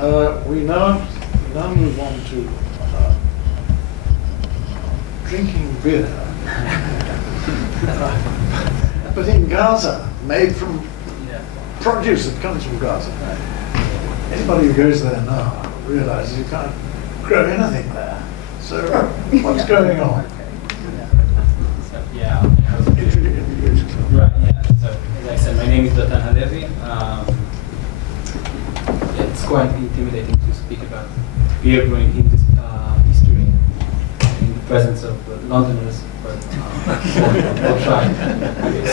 We now move on to drinking beer. But in Gaza, made from produce that comes from Gaza. Anybody who goes there now realizes you can't grow anything there. So what's going on? Yeah. Right, yeah. So, as I said, my name is Dotan Halevy. It's quite intimidating to speak about beer brewing history in the presence of Londoners, but I'll try.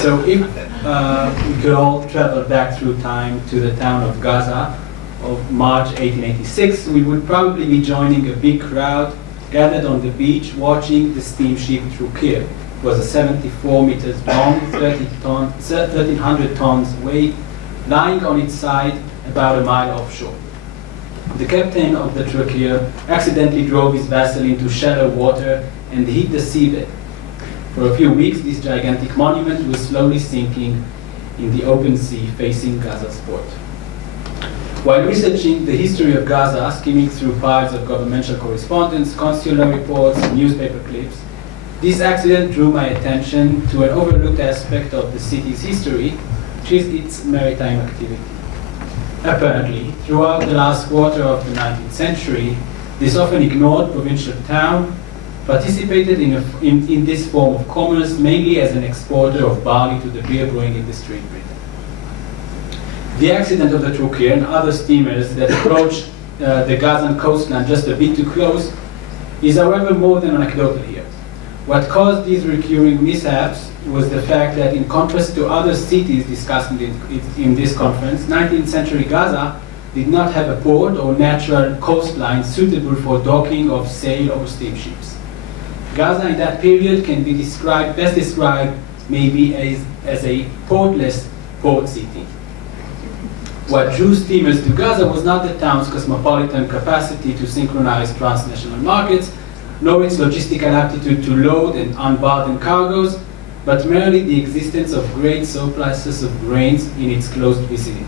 So if we could all travel back through time to the town of Gaza of March 1886, we would probably be joining a big crowd gathered on the beach watching the steamship Trukir. It was a 74 meters long, 1,300 tons weight, lying on its side about a mile offshore. The captain of the Trukir accidentally drove his vessel into shallow water and hit the seabed. For a few weeks, this gigantic monument was slowly sinking in the open sea facing Gaza's port. While researching the history of Gaza, skimming through piles of governmental correspondence, consular reports, and newspaper clips, this accident drew my attention to an overlooked aspect of the city's history, which is its maritime activity. Apparently, throughout the last quarter of the 19th century, this often ignored provincial town participated in this form of commerce mainly as an exporter of barley to the beer brewing industry in Britain. The accident of the Trukir and other steamers that approached the Gazan coastline just a bit too close is, however, more than anecdotal here. What caused these recurring mishaps was the fact that, in contrast to other cities discussed in this conference, 19th century Gaza did not have a port or natural coastline suitable for docking of sail or steamships. Gaza in that period can be best described maybe as a portless port city. What drew steamers to Gaza was not the town's cosmopolitan capacity to synchronize transnational markets, nor its logistical aptitude to load and unburden cargoes, but merely the existence of great surpluses of grains in its close vicinity.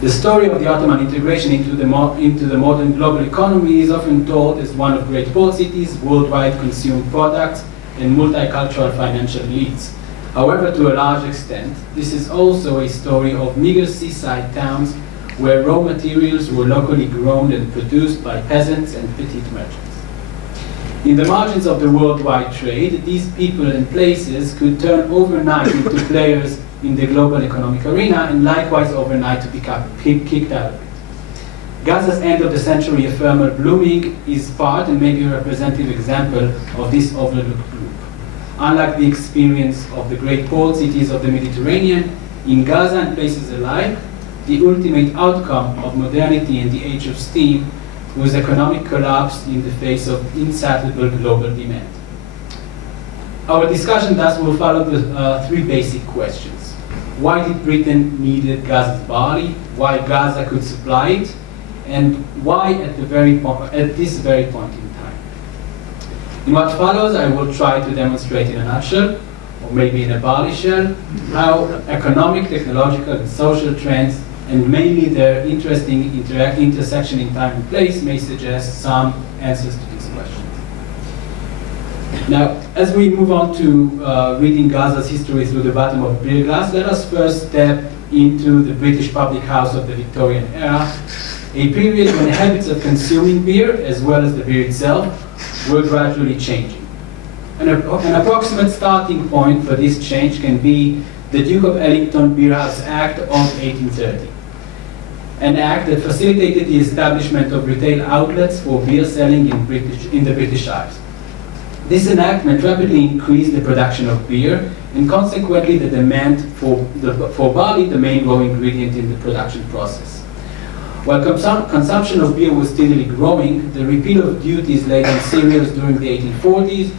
The story of the Ottoman integration into the modern global economy is often told as one of great port cities, worldwide consumed products, and multicultural financial elites. However, to a large extent, this is also a story of meager seaside towns where raw materials were locally grown and produced by peasants and petite merchants. In the margins of the worldwide trade, these people and places could turn overnight into players in the global economic arena, and likewise overnight to be kicked out of it. Gaza's end of the century ephemeral blooming is part and maybe a representative example of this overlooked group. Unlike the experience of the great port cities of the Mediterranean, in Gaza and places alike, the ultimate outcome of modernity and the age of steam was economic collapse in the face of insatiable global demand. Our discussion thus will follow the three basic questions. Why did Britain need Gaza's barley? Why Gaza could supply it? And why at this very point in time? In what follows, I will try to demonstrate in a nutshell, or maybe in a barley shell, how economic, technological, and social trends, and mainly their interesting intersection in time and place, may suggest some answers to these questions. Now, as we move on to reading Gaza's history through the bottom of a beer glass, let us first step into the British public house of the Victorian era, a period when habits of consuming beer, as well as the beer itself, were gradually changing. An approximate starting point for this change can be the Duke of Ellington Beerhouse Act of 1830, an act that facilitated the establishment of retail outlets for beer selling in the British Isles. This enactment rapidly increased the production of beer and consequently the demand for barley, the main raw ingredient in the production process. While consumption of beer was steadily growing, the repeal of duties laid on cereals during the 1840s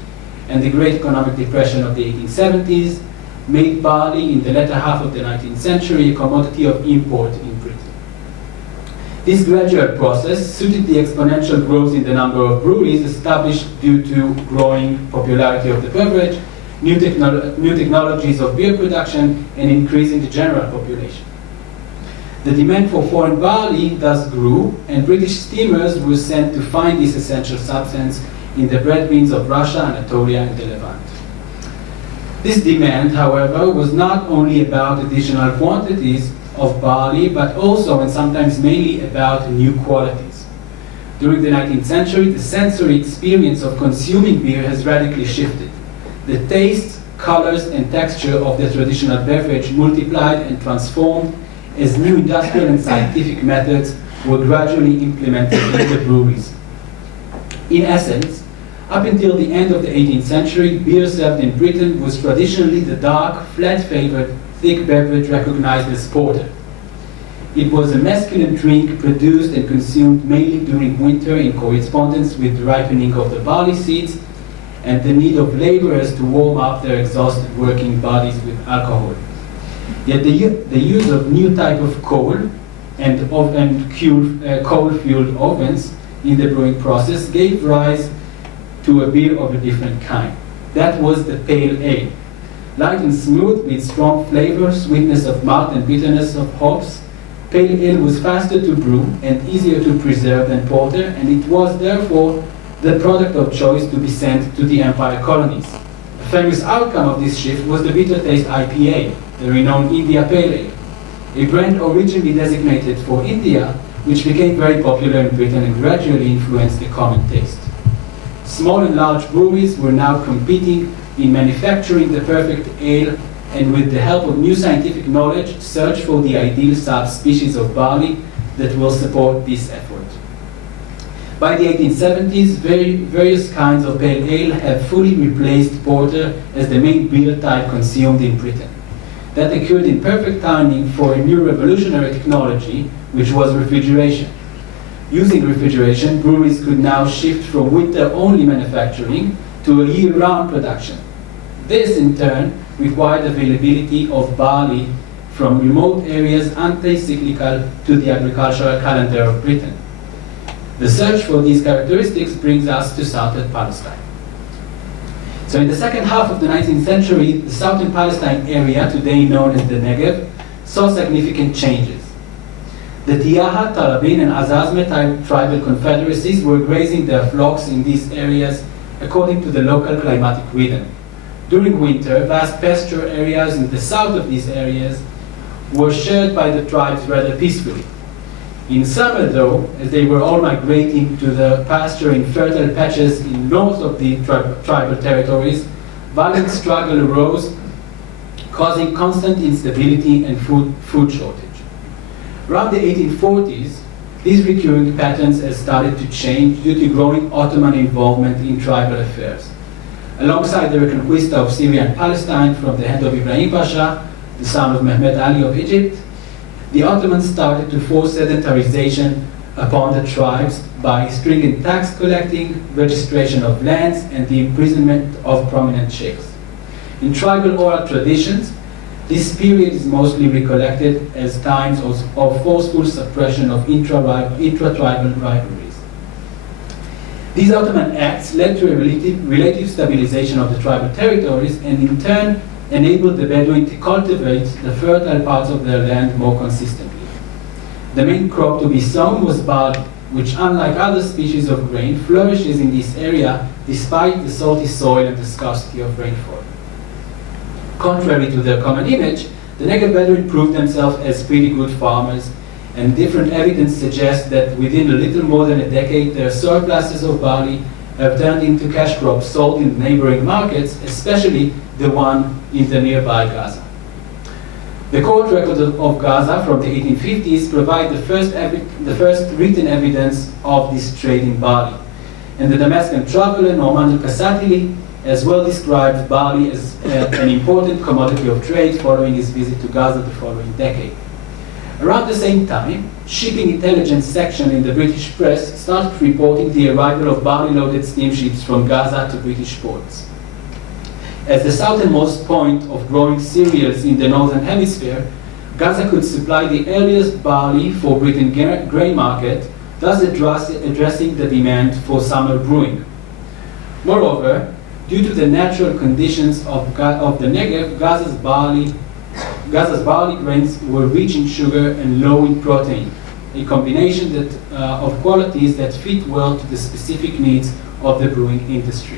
and the Great Economic Depression of the 1870s made barley in the latter half of the 19th century a commodity of import in Britain. This gradual process suited the exponential growth in the number of breweries established due to growing popularity of the beverage, new technologies of beer production, and increase in the general population. The demand for foreign barley thus grew, and British steamers were sent to find this essential substance in the bread beans of Russia, Anatolia, and the Levant. This demand, however, was not only about additional quantities of barley, but also and sometimes mainly about new qualities. During the 19th century, the sensory experience of consuming beer has radically shifted. The taste, colors, and texture of the traditional beverage multiplied and transformed as new industrial and scientific methods were gradually implemented in the breweries. In essence, up until the end of the 18th century, beer served in Britain was traditionally the dark, flat-flavored, thick beverage recognized as porter. It was a masculine drink produced and consumed mainly during winter in correspondence with the ripening of the barley seeds and the need of laborers to warm up their exhausted working bodies with alcohol. Yet the use of new type of coal and coal-fueled ovens in the brewing process gave rise to a beer of a different kind. That was the pale ale. Light and smooth with strong flavor, sweetness of malt and bitterness of hops, pale ale was faster to brew and easier to preserve than porter, and it was therefore the product of choice to be sent to the Empire colonies. A famous outcome of this shift was the bitter taste IPA, the renowned India Pale Ale, a brand originally designated for India, which became very popular in Britain and gradually influenced the common taste. Small and large breweries were now competing in manufacturing the perfect ale, and with the help of new scientific knowledge, search for the ideal subspecies of barley that will support this effort. By the 1870s, various kinds of pale ale have fully replaced porter as the main beer type consumed in Britain. That occurred in perfect timing for a new revolutionary technology, which was refrigeration. Using refrigeration, breweries could now shift from winter-only manufacturing to a year-round production. This, in turn, required availability of barley from remote areas anti-cyclical to the agricultural calendar of Britain. The search for these characteristics brings us to southern Palestine. So in the second half of the 19th century, the southern Palestine area, today known as the Negev, saw significant changes. The Tiaha, Talabin, and Azazme tribal confederacies were grazing their flocks in these areas according to the local climatic rhythm. During winter, vast pasture areas in the south of these areas were shared by the tribes rather peacefully. In summer, though, as they were all migrating to the pasture in fertile patches in north of the tribal territories, violent struggle arose, causing constant instability and food shortage. Around the 1840s, these recurring patterns have started to change due to growing Ottoman involvement in tribal affairs. Alongside the reconquista of Syria and Palestine from the hand of Ibrahim Pasha, the son of Mehmed Ali of Egypt, the Ottomans started to force sedentarization upon the tribes by stringent tax collecting, registration of lands, and the imprisonment of prominent sheikhs. In tribal oral traditions, this period is mostly recollected as times of forceful suppression of intra-tribal rivalries. These Ottoman acts led to a relative stabilization of the tribal territories and in turn enabled the Bedouin to cultivate the fertile parts of their land more consistently. The main crop to be sown was barley, which unlike other species of grain flourishes in this area despite the salty soil and the scarcity of rainfall. Contrary to their common image, the Negev Bedouin proved themselves as pretty good farmers, and different evidence suggests that within a little more than a decade, their surpluses of barley have turned into cash crops sold in neighboring markets, especially the one in the nearby Gaza. The court records of Gaza from the 1850s provide the first written evidence of this trade in barley, and the Damascus traveler Norman al-Kasatili as well described barley as an important commodity of trade following his visit to Gaza the following decade. Around the same time, shipping intelligence section in the British press started reporting the arrival of barley-loaded steamships from Gaza to British ports. As the southernmost point of growing cereals in the northern hemisphere, Gaza could supply the earliest barley for Britain's grain market, thus addressing the demand for summer brewing. Moreover, due to the natural conditions of the Negev, Gaza's barley grains were rich in sugar and low in protein, a combination of qualities that fit well to the specific needs of the brewing industry.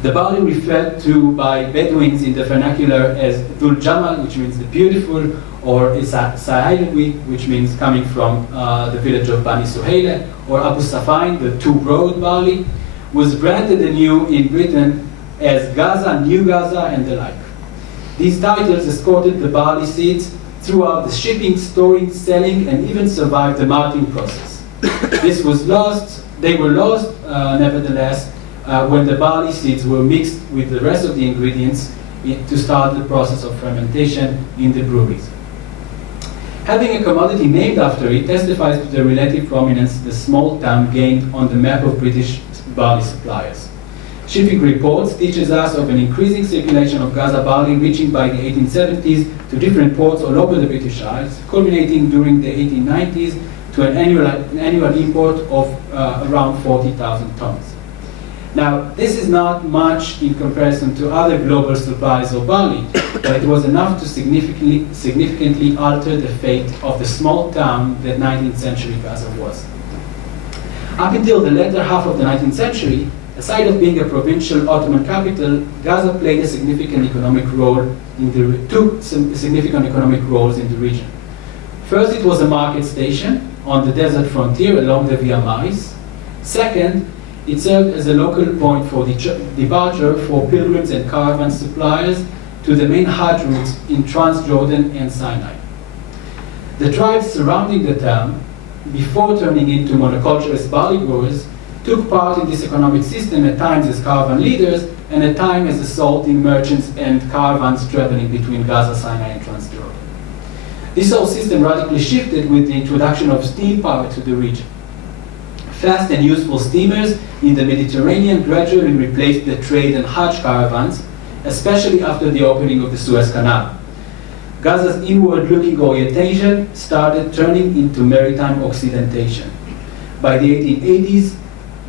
The barley referred to by Bedouins in the vernacular as Dhul Jamal, which means the beautiful, or Sa'ilwi, which means coming from the village of Bani Suhaila, or Abu Safain, the two-road barley, was branded anew in Britain as Gaza, New Gaza, and the like. These titles escorted the barley seeds throughout the shipping, storing, selling, and even survived the malting process. They were lost, nevertheless, when the barley seeds were mixed with the rest of the ingredients to start the process of fermentation in the breweries. Having a commodity named after it testifies to the relative prominence the small town gained on the map of British barley suppliers. Shipping reports teaches us of an increasing circulation of Gaza barley reaching by the 1870s to different ports all over the British Isles, culminating during the 1890s to an annual import of around 40,000 tons. Now, this is not much in comparison to other global supplies of barley, but it was enough to significantly alter the fate of the small town that 19th century Gaza was. Up until the latter half of the 19th century, aside of being a provincial Ottoman capital, Gaza played took significant economic roles in the region. First, it was a market station on the desert frontier along the Via Maris. Second, it served as a local point for departure for pilgrims and caravan suppliers to the main Hajj routes in Transjordan and Sinai. The tribes surrounding the town, before turning into monoculturist barley growers, took part in this economic system at times as caravan leaders and at times as assaulting merchants and caravans traveling between Gaza, Sinai, and Transjordan. This whole system radically shifted with the introduction of steam power to the region. Fast and useful steamers in the Mediterranean gradually replaced the trade and Hajj caravans, especially after the opening of the Suez Canal. Gaza's inward-looking orientation started turning into maritime occidentation. By the 1880s,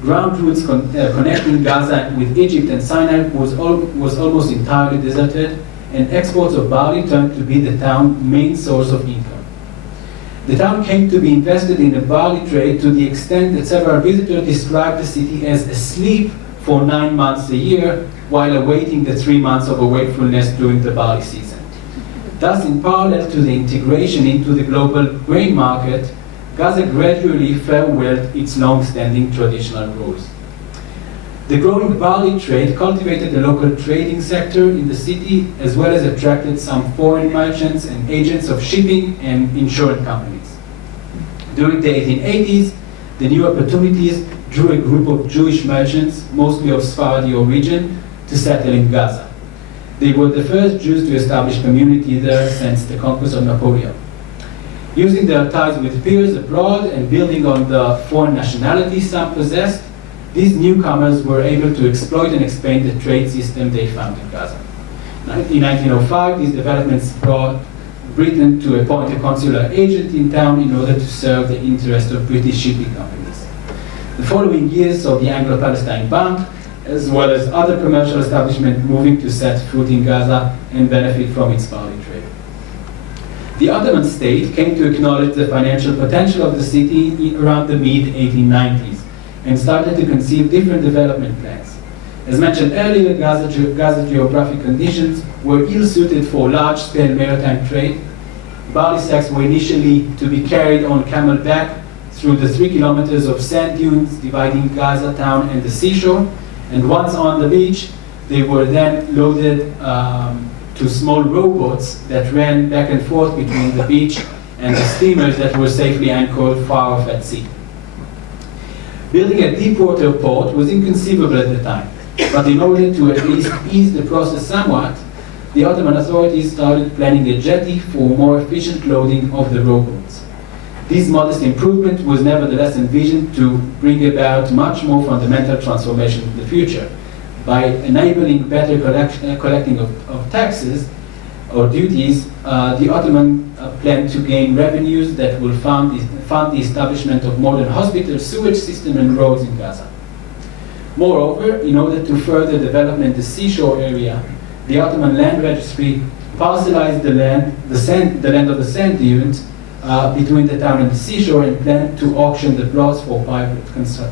ground routes connecting Gaza with Egypt and Sinai was almost entirely deserted, and exports of barley turned to be the town's main source of income. The town came to be invested in the barley trade to the extent that several visitors described the city as asleep for 9 months a year while awaiting the 3 months of wakefulness during the barley season. Thus, in parallel to the integration into the global grain market, Gaza gradually farewelled its long-standing traditional roles. The growing barley trade cultivated the local trading sector in the city, as well as attracted some foreign merchants and agents of shipping and insurance companies. During the 1880s, the new opportunities drew a group of Jewish merchants, mostly of Sephardi origin, to settle in Gaza. They were the first Jews to establish community there since the conquest of Napoleon. Using their ties with peers abroad and building on the foreign nationality some possessed, these newcomers were able to exploit and expand the trade system they found in Gaza. In 1905, these developments brought Britain to appoint a consular agent in town in order to serve the interests of British shipping companies. The following years saw the Anglo-Palestine Bank, as well as other commercial establishments moving to set foot in Gaza and benefit from its barley trade. The Ottoman state came to acknowledge the financial potential of the city around the mid-1890s and started to conceive different development plans. As mentioned earlier, Gaza's geographic conditions were ill-suited for large-scale maritime trade. Barley sacks were initially to be carried on camelback through the 3 kilometers of sand dunes dividing Gaza town and the seashore, and once on the beach, they were then loaded to small rowboats that ran back and forth between the beach and the steamers that were safely anchored far off at sea. Building a deep-water port was inconceivable at the time, but in order to at least ease the process somewhat, the Ottoman authorities started planning a jetty for more efficient loading of the rowboats. This modest improvement was nevertheless envisioned to bring about much more fundamental transformation in the future. By enabling better collecting of taxes or duties, the Ottoman planned to gain revenues that will fund the establishment of modern hospitals, sewage system, and roads in Gaza. Moreover, in order to further development the seashore area, the Ottoman land registry parcelized the land of the sand dunes between the town and the seashore, and planned to auction the plots for private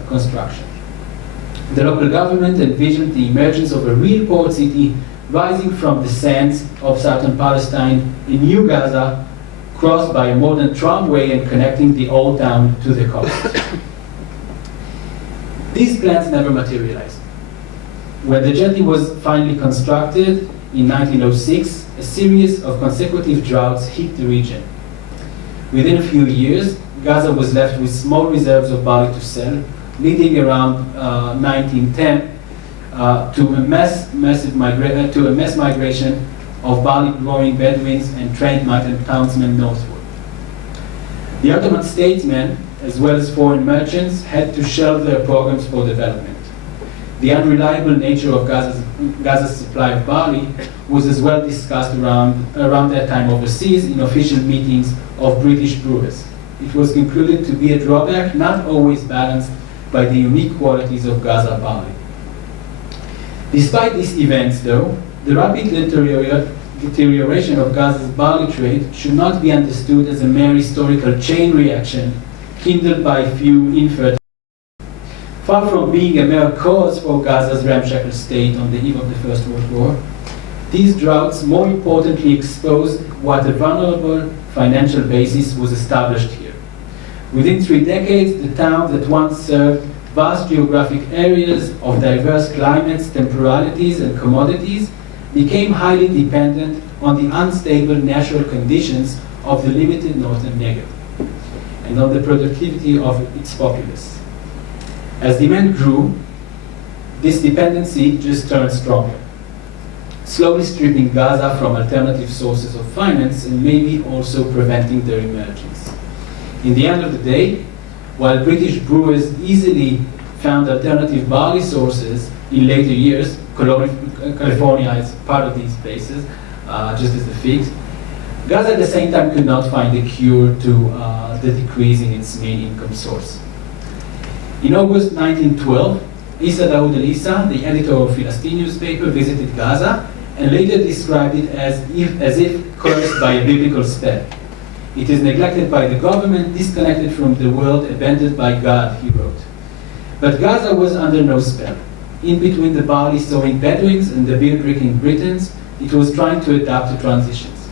construction. The local government envisioned the emergence of a real port city rising from the sands of southern Palestine in New Gaza, crossed by a modern tramway and connecting the old town to the coast. These plans never materialized. When the jetty was finally constructed in 1906, a series of consecutive droughts hit the region. Within a few years, Gaza was left with small reserves of barley to sell, leading around 1910 to a mass migration of barley-growing Bedouins and trained migrant townsmen northward. The Ottoman statesmen, as well as foreign merchants, had to shelve their programs for development. The unreliable nature of Gaza's supply of barley was as well discussed around that time overseas in official meetings of British brewers. It was concluded to be a drawback not always balanced by the unique qualities of Gaza barley. Despite these events, though, the rapid deterioration of Gaza's barley trade should not be understood as a mere historical chain reaction kindled by a few infertile. Far from being a mere cause for Gaza's ramshackle state on the eve of the First World War, these droughts more importantly exposed what a vulnerable financial basis was established here. Within 3 decades, the town that once served vast geographic areas of diverse climates, temporalities, and commodities became highly dependent on the unstable natural conditions of the limited northern Negev and on the productivity of its populace. As demand grew, this dependency just turned stronger, slowly stripping Gaza from alternative sources of finance and maybe also preventing their emergence. In the end of the day, while British brewers easily found alternative barley sources in later years, California is part of these places, just as the figs, Gaza at the same time could not find a cure to the decrease in its main income source. In August 1912, Issa Daoud el-Issa, the editor of Philistine newspaper, visited Gaza and later described it as if cursed by a biblical spell. It is neglected by the government, disconnected from the world, abandoned by God, he wrote. But Gaza was under no spell. In between the barley-sowing Bedouins and the beer-drinking Britons, it was trying to adapt to transitions.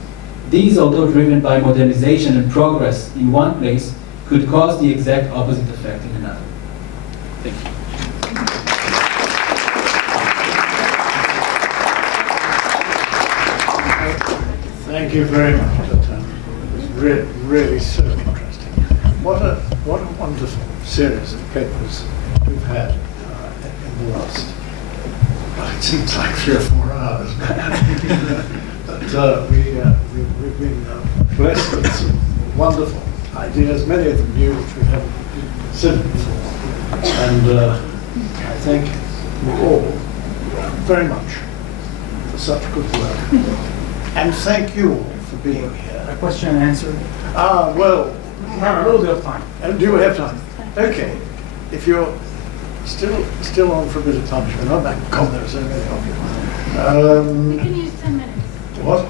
These, although driven by modernization and progress in one place, could cause the exact opposite effect in another. Thank you. Thank you very much, Dotan. It was really so interesting. What a wonderful series of papers we've had in the last, well, it seems like 3 or 4 hours. But we've been blessed with some wonderful ideas, many of them new, which we haven't considered before. And I thank you all very much for such good work. And thank you all for being here. A question and answer? Well, A little bit of time. do we have time? Okay. If you're still on for a bit of punishment, oh my God, there are so many of you. We can use 10 minutes. What?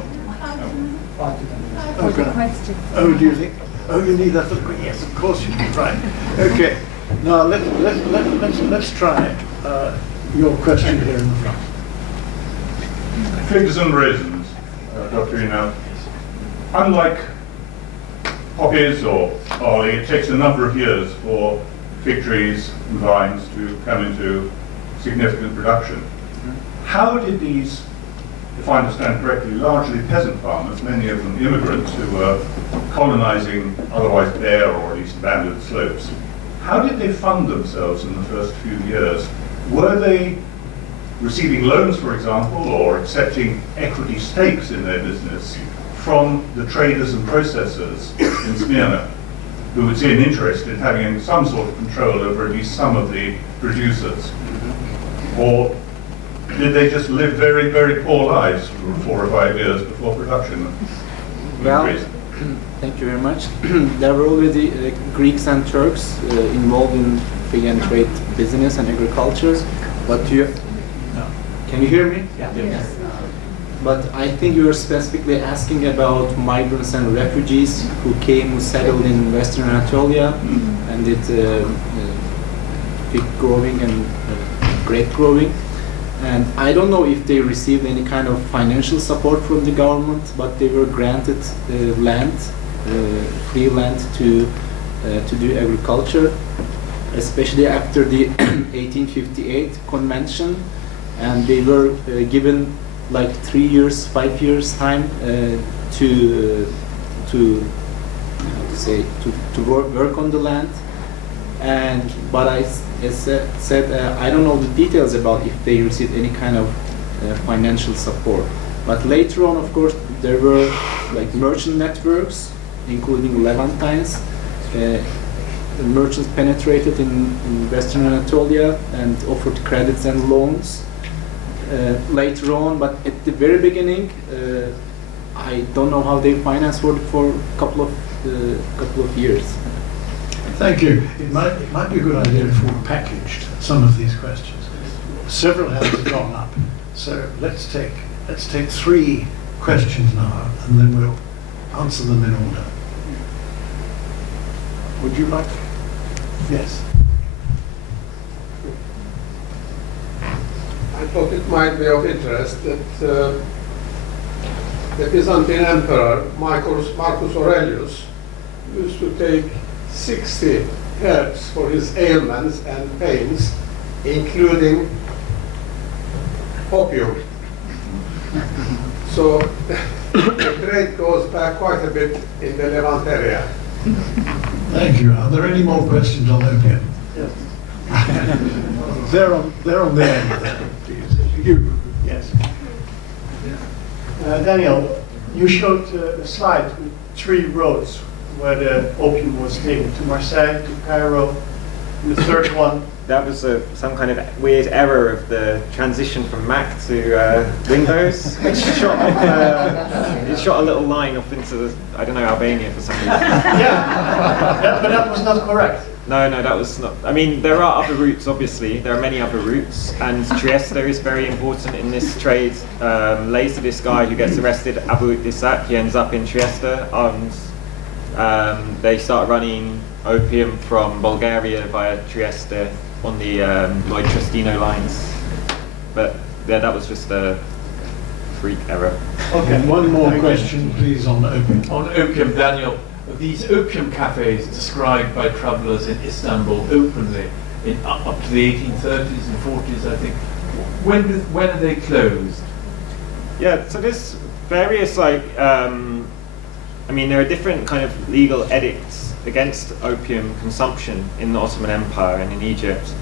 5 to 10 minutes. Oh, God. Oh, do you think? Oh, you need that for the yes, of course you do. Right. Okay. Now let's try your question here in the front. Figs and raisins, Dr. Ina. Unlike poppies or barley, it takes a number of years for fig trees and vines to come into significant production. How did these, if I understand correctly, largely peasant farmers, many of them immigrants who were colonizing otherwise bare or at least abandoned slopes, how did they fund themselves in the first few years? Were they receiving loans, for example, or accepting equity stakes in their business from the traders and processors in Smyrna, who would see an interest in having some sort of control over at least some of the producers? Or did they just live very, very poor lives for 4 or 5 years before production increased? Thank you very much. There were already Greeks and Turks involved in fig and trade business and agriculture, but can you hear me? Yeah. Yes. but I think you are specifically asking about migrants and refugees who came, who settled in Western Anatolia, and did big growing and grape growing. And I don't know if they received any kind of financial support from the government, but they were granted land, free land to do agriculture, especially after the 1858 convention, and they were given like 3 years, 5 years time to work on the land. But I said I don't know the details about if they received any kind of financial support. But later on, of course, there were like merchant networks, including Levantines. The merchants penetrated in Western Anatolia and offered credits and loans later on. But at the very beginning, I don't know how they financed for a couple of years. Thank you. It might be a good idea if we packaged some of these questions. Several hands have gone up, so let's take 3 questions now, and then we'll answer them in order. Would you like? Yes. I thought it might be of interest that the Byzantine Emperor Marcus Aurelius used to take 60 herbs for his ailments and pains, including opium. So the trade goes back quite a bit in the Levant area. Thank you. Are there any more questions on opium? Yes. They're on the end there, please. You, yes. Daniel, you showed a slide with 3 roads where the opium was taken, to Marseille, to Cairo, and the third one. That was some kind of weird error of the transition from Mac to Windows. It shot a little line off into I don't know, Albania for some reason. Yeah, but that was not correct. No, that was not. I mean, there are other routes, obviously. There are many other routes, and Trieste is very important in this trade. Later, this guy who gets arrested, Abu Isak, he ends up in Trieste, and they start running opium from Bulgaria via Trieste on the Lloyd Trestino lines. But yeah, that was just a freak error. Okay, one more question, please, on opium. On opium, Daniel. These opium cafes described by travellers in Istanbul openly up to the 1830s and 40s, I think. When are they closed? Yeah, so there's various there are different kind of legal edicts against opium consumption in the Ottoman Empire and in Egypt.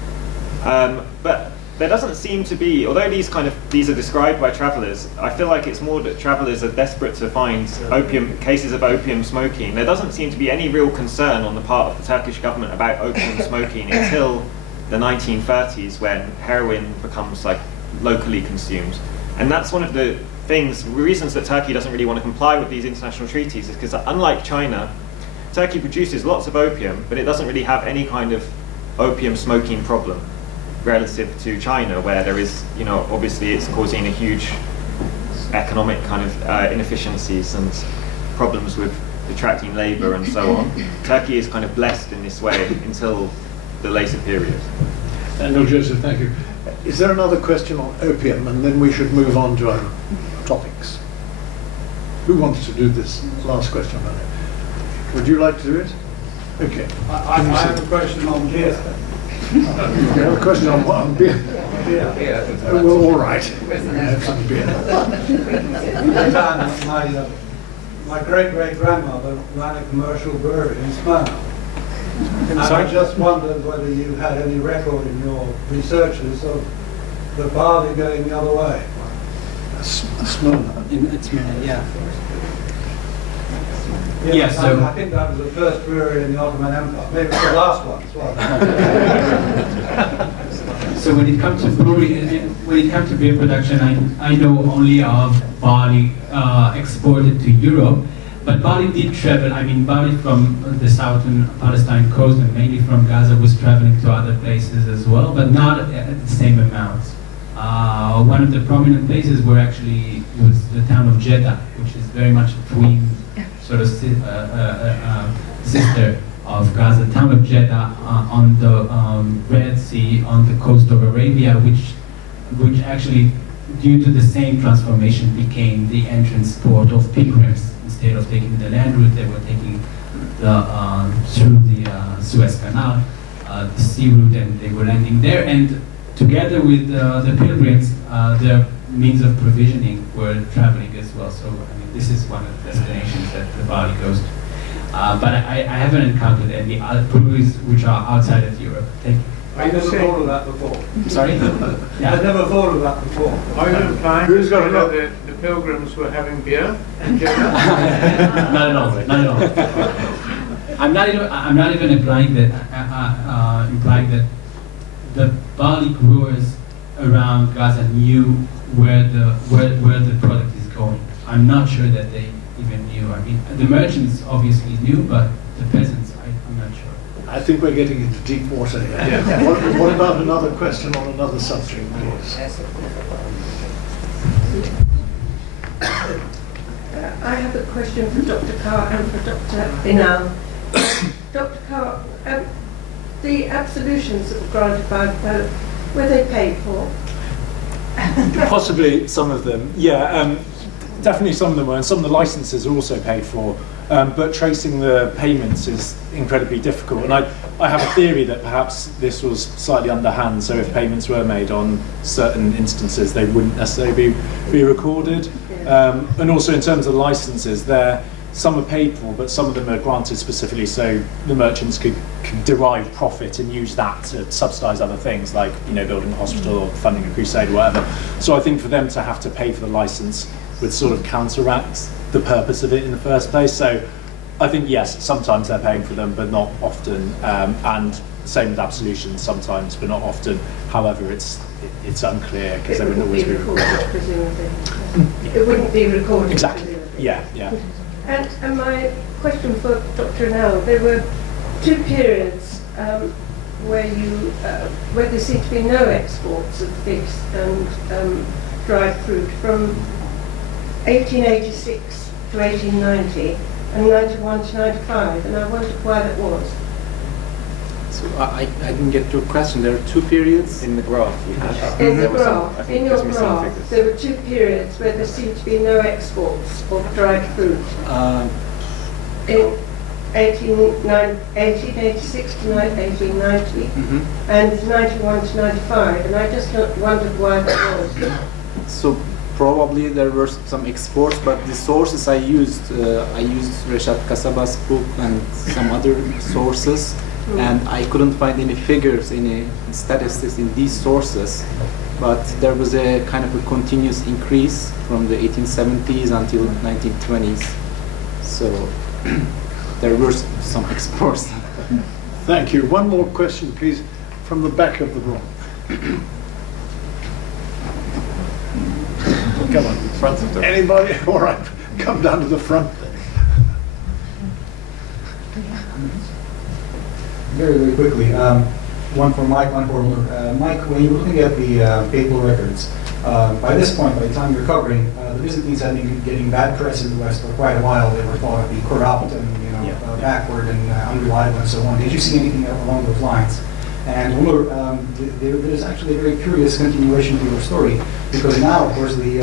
But there doesn't seem to be, although these are described by travellers, I feel like it's more that travellers are desperate to find cases of opium smoking. There doesn't seem to be any real concern on the part of the Turkish government about opium smoking until the 1930s, when heroin becomes locally consumed. And that's one of the reasons that Turkey doesn't really want to comply with these international treaties, is because unlike China, Turkey produces lots of opium, but it doesn't really have any kind of opium smoking problem relative to China, where there is, obviously it's causing a huge economic kind of inefficiencies and problems with attracting labour and so on. Turkey is kind of blessed in this way until the later period. Daniel Joseph, thank you. Is there another question on opium, and then we should move on to other topics? Who wants to do this last question about it? Would you like to do it? Okay. I have a question on beer. You have a question on beer? Well, all right. Have some beer. My great-great-grandmother ran a commercial brewery in Smyrna. And I just wondered whether you had any record in your researches of the barley going the other way. Smyrna? It's yeah. Yes, so I think that was the first brewery in the Ottoman Empire. Maybe it's the last one as well. So when it comes to beer production, I know only of barley exported to Europe, but barley did travel. I mean, barley from the southern Palestine coast and mainly from Gaza was traveling to other places as well, but not at the same amounts. One of the prominent places were actually was the town of Jeddah, which is very much a twin sort of sister of Gaza. The town of Jeddah on the Red Sea, on the coast of Arabia, which actually, due to the same transformation, became the entrance port of pilgrims. Instead of taking the land route, they were taking through the Suez Canal, the sea route, and they were landing there. And together with the pilgrims, their means of provisioning were traveling as well. So I mean, this is one of the destinations that the Barley goes to. But I haven't encountered any other breweries which are outside of Europe. Thank you. I never thought of that before. Sorry? Yeah. I never thought of that before. Are you implying Who's got that a the pilgrims were having beer in Jeddah? Not at all. Not at all. I'm not even implying that the barley growers around Gaza knew where the product is going. I'm not sure that they even knew. I mean, the merchants obviously knew, but the peasants, I'm not sure. I think we're getting into deep water here. Yeah. What about another question on another subject, please? I have a question for Dr. Carr and for Dr. Inal. Dr. Carr, the absolutions that were granted by the Pope, were they paid for? Possibly some of them, yeah. Definitely some of them were, and some of the licenses are also paid for. But tracing the payments is incredibly difficult. And I have a theory that perhaps this was slightly underhand, so if payments were made on certain instances, they wouldn't necessarily be recorded. And also in terms of licenses, some are paid for, but some of them are granted specifically so the merchants could derive profit and use that to subsidise other things, like building a hospital or funding a crusade or whatever. So I think for them to have to pay for the licence would sort of counteract the purpose of it in the first place. So I think yes, sometimes they're paying for them, but not often. And same with absolutions, sometimes, but not often. However, it's unclear because they wouldn't always be recorded. Presumably. It wouldn't be recorded. Exactly. Presumably. Yeah. And my question for Dr. Nell, there were two periods where there seemed to be no exports of figs and dried fruit from 1886 to 1890 and 91 to 95, and I wondered why that was. So I didn't get your question. There are two periods In the graph you had. In the There were some- I graph, think in there's your missing graph, figures. there were two periods where there seemed to be no exports of dried fruit. In 1886 to 1890 and 91 to 95, and I just wondered why that was. So probably there were some exports, but the sources I used Reshad Kasaba's book and some other sources, and I couldn't find any figures, any statistics in these sources. But there was a kind of a continuous increase from the 1870s until 1920s. So there were some exports. Thank you. One more question, please, from the back of the room. Come on. Front of the Anybody? All right. Come down to the front then. Very, very quickly. One for Mike, one for Mike. When you're looking at the papal records, by this point, by the time you're covering, the Byzantines had been getting bad press in the West for quite a while. They were thought to be corrupt and backward and unreliable and so on. Did you see anything along those lines? And there is actually a very curious continuation to your story, because now, of course, the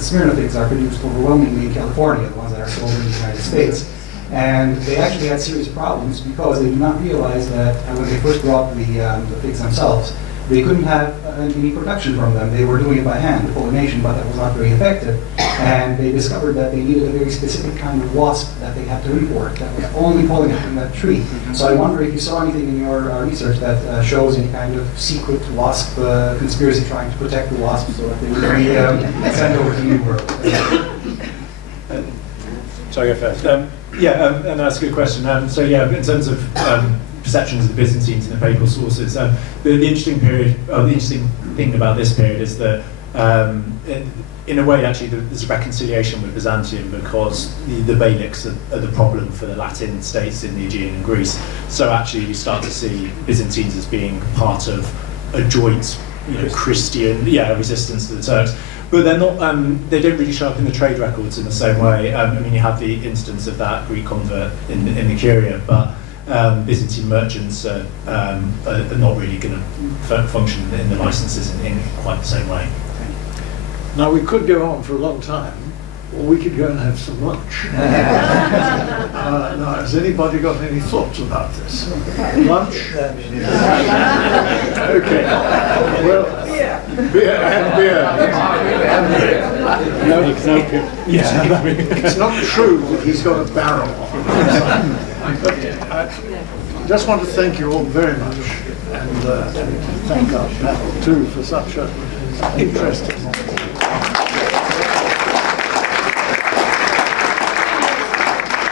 Smyrna figs are produced overwhelmingly in California, the ones that are sold in the United States. And they actually had serious problems because they did not realize that when they first brought the figs themselves, they couldn't have any production from them. They were doing it by hand, pollination, but that was not very effective. And they discovered that they needed a very specific kind of wasp that they had to import that was only pollinating that tree. So I wonder if you saw anything in your research that shows any kind of secret wasp conspiracy trying to protect the wasps so that they would be sent over to the New World. Shall I go first? And that's a good question. So yeah, in terms of perceptions of the Byzantines in the papal sources, the interesting thing about this period is that, in a way, actually, there's a reconciliation with Byzantium because the Beyliks are the problem for the Latin states in the Aegean and Greece. So actually, you start to see Byzantines as being part of a joint Christian resistance to the Turks. But they're not. They don't really show up in the trade records in the same way. You have the instance of that Greek convert in the Curia, but Byzantine merchants are not really going to function in the licenses in quite the same way. Now, we could go on for a long time, or we could go and have some lunch. Now, has anybody got any thoughts about this? Lunch? Okay. Well, beer and beer. No, it's not true that he's got a barrel. But I just want to thank you all very much, and thank our panel too for such an interesting